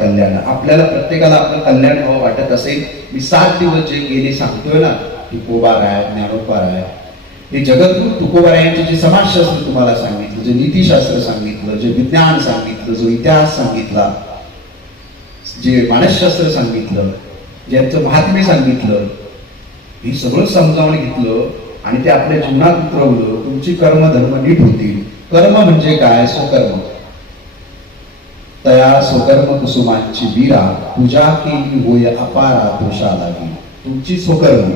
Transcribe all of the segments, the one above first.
कल्याण. आपल्याला प्रत्येकाला आपलं कल्याण व्हावं वाटत असेल मी सात दिवस जे गेले सांगतोय ना तुकोबा राय ज्ञानोबा राय हे जगद्गुरु तुकोबा रायांचे जे समाजशास्त्र तुम्हाला सांगितलं जे नीतीशास्त्र सांगितलं जे विज्ञान सांगितलं जो इतिहास सांगितला जे मानसशास्त्र सांगितलं ज्यांचं महात्म्य सांगितलं हे सगळं समजावून घेतलं आणि ते आपल्या जीवनात उतरवलं तुमची कर्म धर्म नीट होतील. कर्म म्हणजे काय? स्वकर्म. तया स्वकर्म कुसुमांची वीरा पूजा केली होय अपारा दोषा लागी तुमची स्वकर्म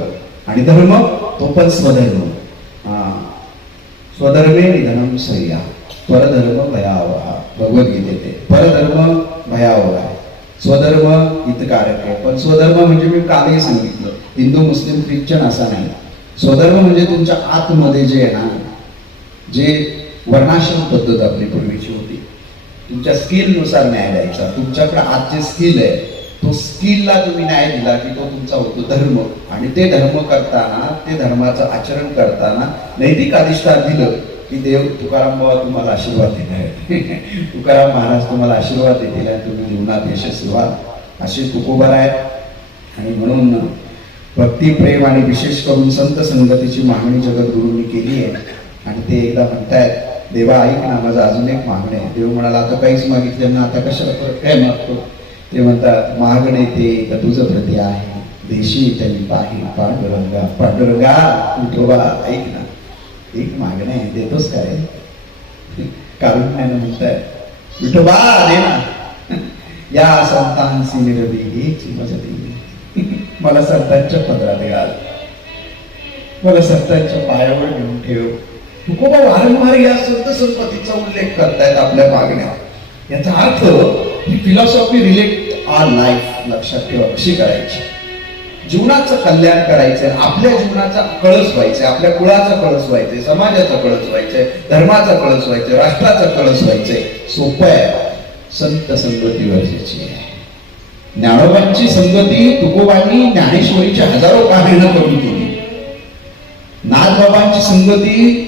आणि धर्म तो पण स्वधर्म. हा. स्वधर्मे निधनम सह्या. परधर्म भयावह. भगवद्गीतेचे परधर्म भयावह. आहे स्वधर्म हितकारक. आहे पण स्वधर्म म्हणजे मी कालही सांगितलं. हिंदू मुस्लिम ख्रिश्चन असा नाही. स्वधर्म म्हणजे तुमच्या आतमध्ये जे आहे ना जे वर्णाश्रम पद्धत आपली पूर्वीची होती. तुमच्या स्किलनुसार न्याय द्यायचा. तुमच्याकडे आज जे स्किल आहे तो स्किलला तुम्ही न्याय दिला की तो तुमचा होतो धर्म आणि ते धर्म करताना ते धर्माचं आचरण करताना नैतिक अधिष्ठान दिलं की देव तुकाराम बाबा तुम्हाला आशीर्वाद देणार आहे तुकाराम महाराज तुम्हाला आशीर्वाद देतील आणि तुम्ही जीवनात यशस्वी व्हाल असे तुकोबर आहेत आणि म्हणून भक्ती प्रेम आणि विशेष करून संत संगतीची मागणी जगद्गुरूंनी केली आहे. आणि ते एकदा म्हणतायत देवा ऐक ना माझं अजून एक मागणं आहे. देव म्हणाला आता काहीच मागितलं ना आता कशाला परत काय मागतो? ते म्हणतात मागणे ते का तुझं प्रती आहे? देशी त्यांनी पाही पांडुरंगा. पांडुरंगा विठोबा ऐक ना. एक मागणे आहे देतोस काय कारुण्यानं म्हणताय. विठोबा दे ना. या संतांची निरवी हीच मजती मला संतांच्या पदरात घाल. मला संतांच्या पायावर घेऊन ठेव. तुकोबा वारंवार या संत संपत्तीचा उल्लेख करतायत आपल्या मागण्या. याचा अर्थ ही फिलॉसॉफी रिलेट आर लाईफ लक्षात ठेवा कशी करायची? जीवनाचं कल्याण करायचंय आपल्या जीवनाचा कळस व्हायचंय आपल्या कुळाचा कळस व्हायचंय समाजाचा कळस व्हायचंय धर्माचा कळस व्हायचंय राष्ट्राचा कळस व्हायचंय सोपं आहे. संत संगती गरजेची आहे. ज्ञानोबांची संगती तुकोबांनी ज्ञानेश्वरीच्या हजारो पारायणं करून केली. नाथबाबांची संगती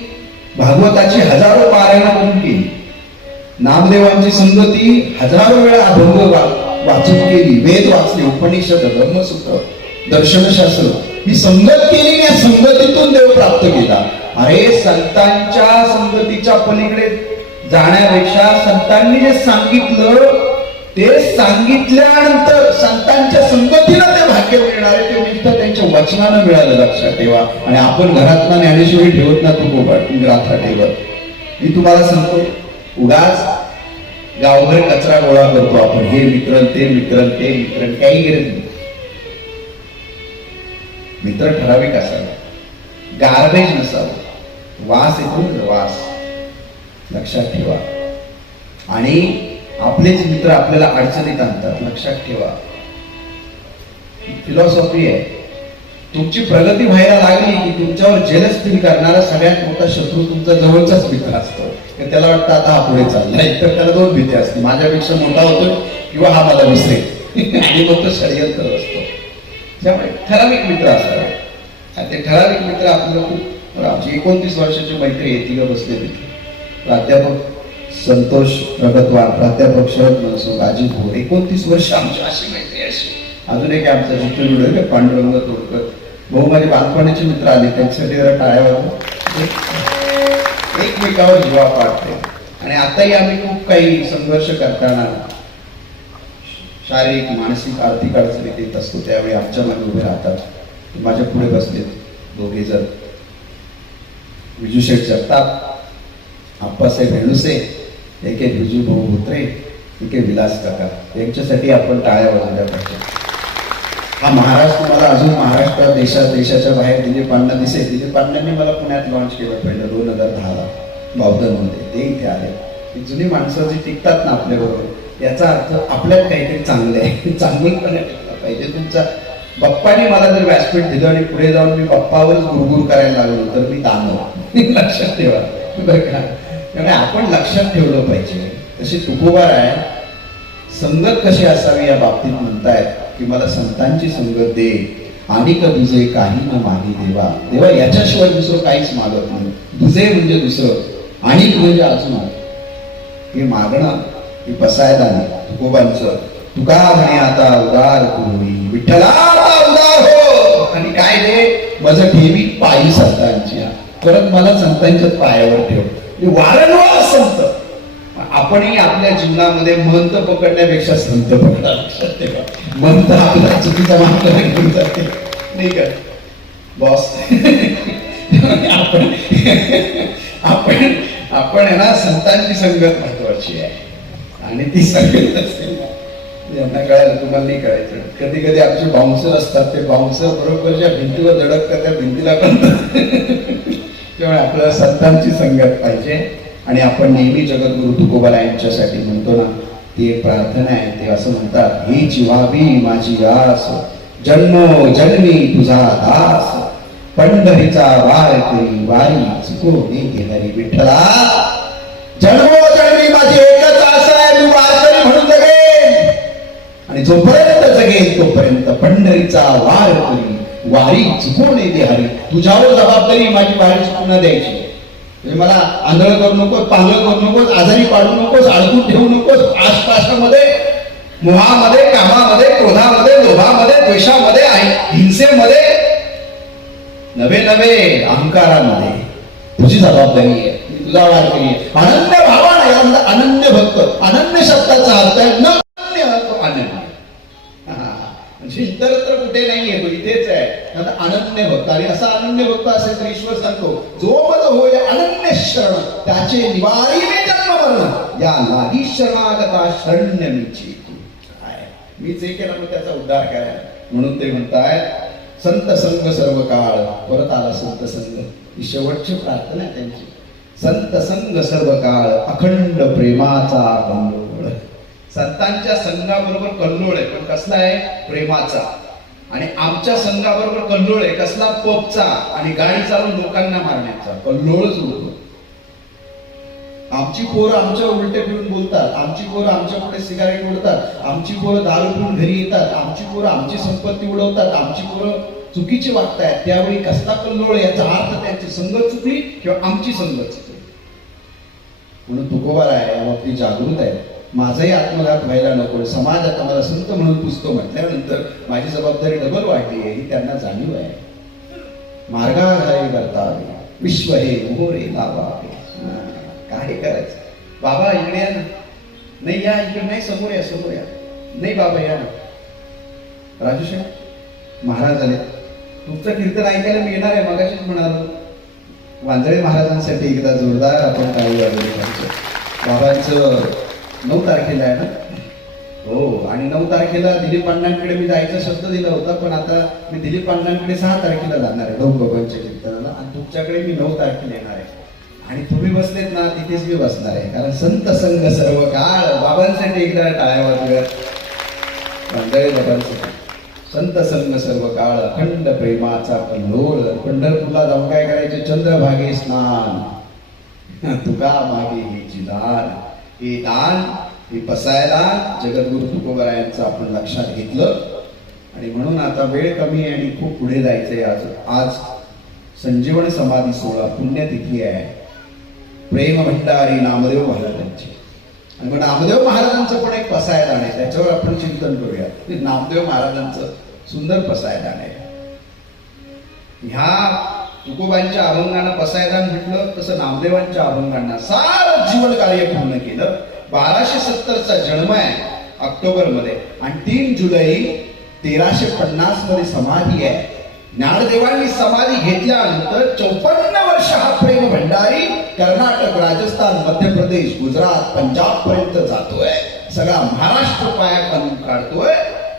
भागवताची हजारो पारायण केली. नामदेवांची संगती हजारो वेळा अभंग वाचून केली. वेद वाचले उपनिषद धर्मसूत्र दर्शनशास्त्र. ही संगत केली या संगतीतून देव प्राप्त केला. अरे संतांच्या संगतीच्या पलीकडे जाण्यापेक्षा संतांनी जे सांगितलं ते सांगितल्यानंतर संतांच्या संगतीनं ते भाग्य मिळणार आहे ते निमित्त त्यांच्या वचनानं मिळालं लक्षात ठेवा. आणि आपण घरात ना ज्ञानेश्वरी ठेवत ना तू गोपाट ग्राथा ठेवत. मी तुम्हाला सांगतो उगाच गावभर कचरा गोळा करतो आपण. हे मित्र ते मित्र ते मित्र काही गरज नाही. मित्र ठराविक असावे. गार्बेज नसावं. वास येतो वास. लक्षात ठेवा. आणि आपलेच मित्र आपल्याला अडचणीत आणतात. लक्षात ठेवा. फिलॉसॉफी आहे. तुमची प्रगती व्हायला लागली की तुमच्यावर जेलस फील करणारा सगळ्यात मोठा शत्रू तुमचा जवळचाच मित्र असतो. त्याला वाटतं आता हा पुढे चालला एकतर त्याला दोन भीती असते माझ्यापेक्षा मोठा होतो किंवा हा मला विसरे आणि मग तो षडयंत्र असतो. त्यामुळे ठराविक मित्र असतात आणि ते ठराविक मित्र आपल्याला खूप आमची एकोणतीस वर्षाची मैत्री आहे. तिला बसले तिथे प्राध्यापक संतोष प्रगतवार प्राध्यापक शरद मनसुख अजित भोर. एकोणतीस वर्ष आमची अशी मैत्री अशी अजून एक आमचा जिथून व्हिडिओ पांडुरंग तोडकर. भाऊ माझे बालपणीचे मित्र आले त्यांच्यासाठी जरा टाळ्यावर एकमेकावर जीवा पाडते. आणि आताही आम्ही खूप काही संघर्ष करताना शारीरिक मानसिक आर्थिक अडचणीत येत असतो त्यावेळी आमच्या मागे उभे राहतात. माझ्या पुढे बसले दोघे जर विजू शेठ जगताप आप्पासाहेब हेणुसे एक आहे विजू भाऊ भोत्रे एक आहे विलास काका यांच्यासाठी आपण टाळ्या वाजवल्या पाहिजे हा महाराष्ट्र मला अजून महाराष्ट्र देशात देशाच्या बाहेर दिलीप पांडा दिसेल. दिलीप पांड्यांनी मला पुण्यात लॉन्च केलं पहिलं दोन हजार दहाला. बावधनमध्ये ते इथे आले. जुनी माणसं जी टिकतात ना आपल्याबरोबर याचा अर्थ आपल्यात काहीतरी चांगलं आहे. चांगलीपणे टिकला पाहिजे. तुमचा बाप्पाने मला जर व्यासपीठ दिलं आणि पुढे जाऊन मी बाप्पावरच गुरगुर करायला लागलो तर मी दानव. लक्षात ठेवा. बरं का? त्यामुळे आपण लक्षात ठेवलं पाहिजे. तशी तुकोबार आहे. संगत कशी असावी या बाबतीत म्हणतायत की मला संतांची संगत दे. आणि का तुझे काही ना मागे देवा. देवा याच्याशिवाय दुसरं काहीच मागत नाही. तुझे म्हणजे दुसरं. आणि म्हणजे अजून हे मागणं हे बसायदानी तुकोबांचं. तुका म्हणे आता उदार पूर्वी विठ्ठला उदार हो. आणि काय दे माझं ठेवी पायी संतांची. परत मला संतांच्या पायावर ठेव. वारंवार संत आपणही आपल्या जीवनामध्ये मंत पकडण्यापेक्षा संत पकडा लक्षात ठेवा. मंत आपला चुकीचा मार्ग घेऊन जाते. नाही का? बॉस. आपण आपण आपण आहे ना संतांची संगत महत्वाची आहे. आणि ती संगत असते ना, यांना कळायला तुम्हाला नाही कळायचं. कधी कधी आमचे बाउन्सर असतात ते बाउन्सर बरोबर ज्या भिंतीवर धडकतात त्या भिंतीला पण त्यामुळे आपल्याला संतांची संगत पाहिजे. आणि आपण नेहमी जगद्गुरु तुकोबाला यांच्यासाठी म्हणतो ना ती एक प्रार्थना आहे. ते असं म्हणतात ही जीवाबी माझी आस जन्मो जन्मी तुझा दास. पंढरीचा वार करी वारी चुको दे हरी विठ्ठला. जन्मो जन्मी माझी एकच आस आहे मी वारकरी म्हणून जगेन. आणि जोपर्यंत जगेन तोपर्यंत पंढरीचा वार करी वारी चुकवून दे हरी. तुझ्यावर जबाबदारी माझी वारी चुकून द्यायची. म्हणजे मला आंधळ करू नकोस पांगळ करू नकोस आजारी पाडू नकोस अडकून ठेवू नकोस. आसपासमध्ये मोहामध्ये कामामध्ये क्रोधामध्ये लोभामध्ये द्वेषामध्ये हिंसेमध्ये नवे नवे अहंकारामध्ये. तुझी जबाबदारी आहे मी तुझा वार केली अनन्य भावाने म्हणजे अनन्य भक्त. अनन्य शब्दाचा अर्थ आहे न अनन्य अनन्य म्हणजे इतरत्र कुठे नाहीये तो इथेच आहे. आता अनन्य भक्त. आणि असा अनन्य भक्त असेल तर ईश्वर सांगतो जो मज होय अनन्य शरण त्याचे निवारीने जन्म मरण या लागी शरणागता शरण्य मीची मी जे केलं मग त्याचा उद्धार करायला म्हणून ते म्हणतायत संत संग सर्व काळ परत आला संत संग ही शेवटची प्रार्थना आहे त्यांची. संत संग सर्व काळ अखंड प्रेमाचा कल्लोळ संतांच्या संघाबरोबर कल्लोळ आहे पण कसला आहे? प्रेमाचा. आणि आमच्या संघाबरोबर कल्लोळ आहे. कसला पपचा आणि गाडी चालून लोकांना मारण्याचा. कल्लोळच होतो आमची पोरं आमच्या उलटे फिरून बोलतात. आमची पोरं आमच्या पुढे सिगारेट उडतात आमची पोरं दारू पिऊन घरी येतात. आमची पोरं आमची संपत्ती उडवतात. आमची पोरं चुकीची वागतायत. त्यावेळी कसला कल्लोळ याचा अर्थ त्यांची संगत चुकली किंवा आमची संगत चुकली? म्हणून तुकोबार आहे या बाबतीत जागृत आहे. माझाही आत्मघात व्हायला नको समाज आता मला संत म्हणून पुसतो म्हटल्यानंतर माझी जबाबदारी डबल वाढली आहे ही त्यांना जाणीव आहे. मार्गाधारी करता विश्व हे मोरे लावा काय करायचं? बाबा इकडे या ना. नाही या इकडे नाही समोर या समोर या. नाही बाबा या ना. राजूश महाराज आले. तुमचं कीर्तन ऐकायला मी येणार आहे मगाशीच म्हणालो. वांजळे महाराजांसाठी एकदा जोरदार आपण काही वाजवली बाबांचं नऊ तारखेला आहे ना? हो आणि नऊ तारखेला दिलीप अण्णांकडे मी जायचा शब्द दिला होता पण आता मी दिलीप अण्णांकडे सहा तारखेला जाणार आहे डोक बाबांच्या कीर्तनाला आणि तुमच्याकडे मी नऊ तारखेला येणार आहे. आणि तुम्ही बसलेत ना तिथेच मी बसणार आहे. कारण संत संघ सर्व काळ बाबांसाठी एकदा टाळ्या वाजव्या बाबांसाठी. संत संग सर्व काळ अखंड प्रेमाचा कल्लोळ. पंढरपूरला जाऊन काय करायचे? चंद्रभागे स्नान. तुका मागे हे दान. हे दान हे जगद्गुरु तुकोबरायांचं आपण लक्षात घेतलं. आणि म्हणून आता वेळ कमी आहे आणि खूप पुढे जायचंय आज. आज संजीवन समाधी सोहळा पुण्यतिथी आहे. प्रेम भंडारी नामदेव महाराजांची. आणि मग नामदेव महाराजांचं पण एक पसायदान आहे त्याच्यावर आपण चिंतन करूया. नामदेव महाराजांचं सुंदर पसायदान आहे ह्या तुकोबांच्या अभंगांना पसायदान म्हटलं तसं नामदेवांच्या अभंगांना सारं जीवन कार्य पूर्ण केलं. बाराशे सत्तरचा जन्म आहे ऑक्टोबरमध्ये आणि तीन जुलै तेराशे पन्नासमध्ये समाधी आहे. ज्ञानदेवांनी समाधी घेतल्यानंतर चौपन्न वर्ष हा प्रेम भंडारी कर्नाटक राजस्थान मध्य प्रदेश गुजरात पंजाब पर्यंत जातोय. सगळा महाराष्ट्र पाया काढून काढतोय.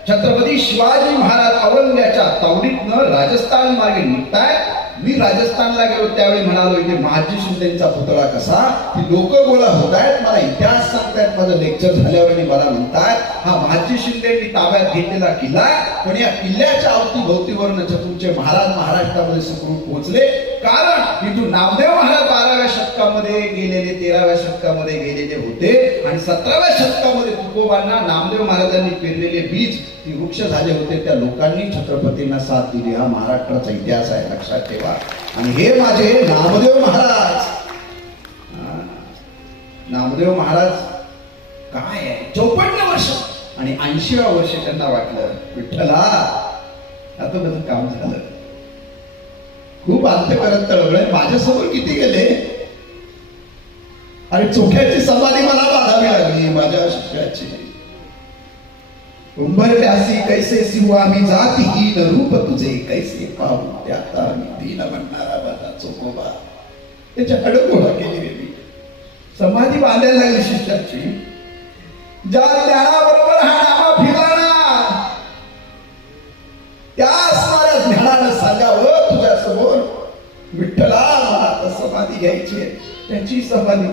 छत्रपती शिवाजी महाराज औरंग्याच्या तावडीतनं राजस्थान मार्गे निघताय मी राजस्थानला गेलो त्यावेळी म्हणालो इथे महाजी शिंदेचा पुतळा कसा? की लोक गोळा होत आहेत. मला इतिहास सांगतायत माझं लेक्चर झाल्यावर मला म्हणतात हा महाजी शिंदेनी ताब्यात घेतलेला किल्ला पण या किल्ल्याच्या अवतीभोवतीवरनं छत्रपतीचे महाराज महाराष्ट्रामध्ये सुखरूप पोहोचले. कारण इथून नामदेव महाराज बाराव्या शतकामध्ये गेलेले तेराव्या शतकामध्ये गेलेले होते. आणि सतराव्या शतकामध्ये तुकोबांना नामदेव महाराजांनी पेरलेले बीज ती वृक्ष झाले होते. त्या लोकांनी छत्रपतींना साथ दिली. हा महाराष्ट्राचा इतिहास आहे लक्षात ठेवा. आणि हे माझे नामदेव महाराज. नामदेव महाराज काय आहे? चौपन्न वर्ष आणि ऐंशीव्या वर्ष त्यांना वाटलं. विठ्ठला आता माझं काम झालं. खूप अंतकरत तळवलंय माझ्यासमोर किती गेले? आणि चोख्याची समाधी मला बांधावी लागली माझ्या शिष्याची उंबरल्यासी कैसे सिवा मी जाती जातीहीन रूप तुझे कैसे पाहू? त्याता मी दीन म्हणणारा माझा चोखोबा. त्याच्या गोळा केली गेली समाधी बांधायला लागली शिष्याची ज्या ज्ञानावर विठ्ठला मला आता समाधी घ्यायची आहे. त्याची समाधी.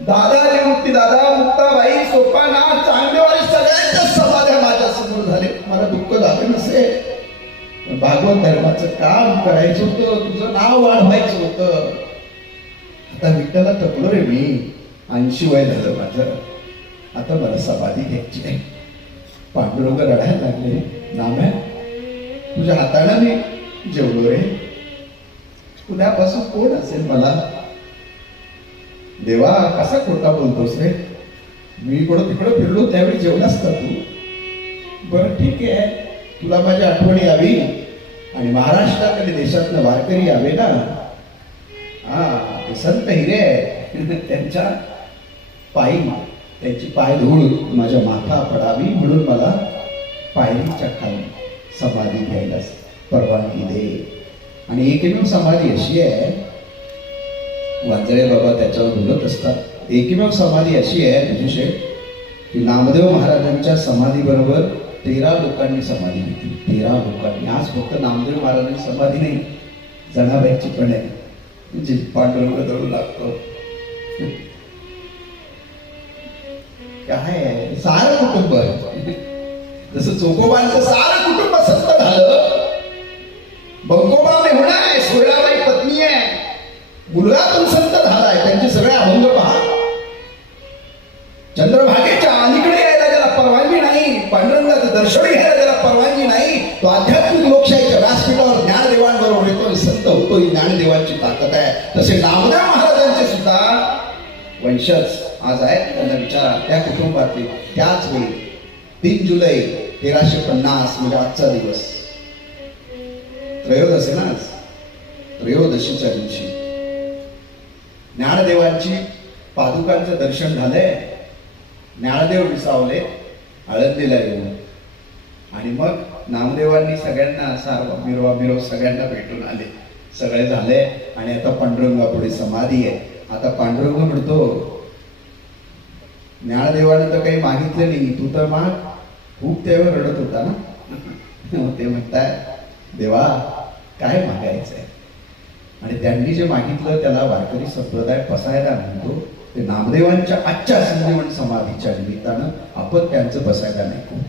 दादा मुक्ती दादा मुक्ताबाई सोपाना चांगदेवारी सगळ्यांच्या समाध्या माझ्यासमोर झाले. मला दुःख झालं नसेल. भागवत धर्माचं काम करायचं होतं. तुझं नाव वाढवायचं होतं. आता विठ्ठला थकलो रे मी. ऐंशी वय झालं माझं. आता मला समाधी घ्यायची आहे. पांडुरंग रडायला लागले. नाम्या तुझ्या हाताळाने मी जेवलो रे. उद्यापासून कोण असेल मला? देवा कसा खोटा बोलतोस रे? मी इकडं तिकडं फिरलो त्यावेळी जेवलास का तू? बरं ठीक आहे. तुला माझी आठवण यावी. आणि महाराष्ट्रात आणि देशातनं वारकरी यावे ना. हा ते संत हिरे आहे त्यांच्या पायी त्यांची पाय धूळ माझ्या माथा पडावी म्हणून मला पायरीच्या खाली समाधी घ्यायला परवानगी दे. आणि एकमेव समाधी अशी आहे. वांजळे बाबा त्याच्यावर बोलत असतात. एकमेव समाधी अशी आहे विशेष की नामदेव महाराजांच्या समाधी बरोबर तेरा लोकांनी समाधी घेतली. तेरा लोकांनी. आज फक्त नामदेव महाराजांची समाधी नाही जणाबाईची पण आहे. म्हणजे पांडुरंग दळू लागतो. काय आहे? सारं कुटुंब आहे. जसं चोकोबांचं सारं कुटुंब संत झालं बंकोबा मेहुणा आहे सोयराबाई पत्नी आहे मुलगा संत झालाय त्यांचे सगळे अभंग पहा. चंद्रभागेच्या अलीकडे यायला त्याला परवानगी नाही पांडुरंगाचं दर्शन घ्यायला त्याला परवानगी नाही तो आध्यात्मिक लोकशाहीच्या व्यासपीठावर ज्ञानदेवांबरोबर येतो संत होतो ही ज्ञानदेवांची ताकद आहे. तसे नामदेव महाराजांचे सुद्धा वंशज आज आहेत त्यांना विचारा त्या कुटुंबातले. त्याच वेळी तीन जुलै तेराशे पन्नास म्हणजे आजचा दिवस. त्रयोदशी ना त्रयोदशीच्या दिवशी. ज्ञानदेवांची पादुकांचं दर्शन झालंय. ज्ञानदेव विसावले आळंदीला येऊन. आणि मग नामदेवांनी सगळ्यांना सारवा मिरवा मिरव सगळ्यांना भेटून आले. सगळे झाले आणि आता पांडुरंगापुढे समाधी आहे. आता पांडुरंग म्हणतो ज्ञानदेवाने तर काही मागितलं नाही तू तर माग. खूप तेव्हा रडत होता ना. ते म्हणताय देवा काय मागायचंय? आणि त्यांनी जे मागितलं त्याला वारकरी संप्रदाय पसायला म्हणतो ते नामदेवांच्या आजच्या संजीवन समाधीच्या निमित्तानं आपण त्यांचं बसायला नाही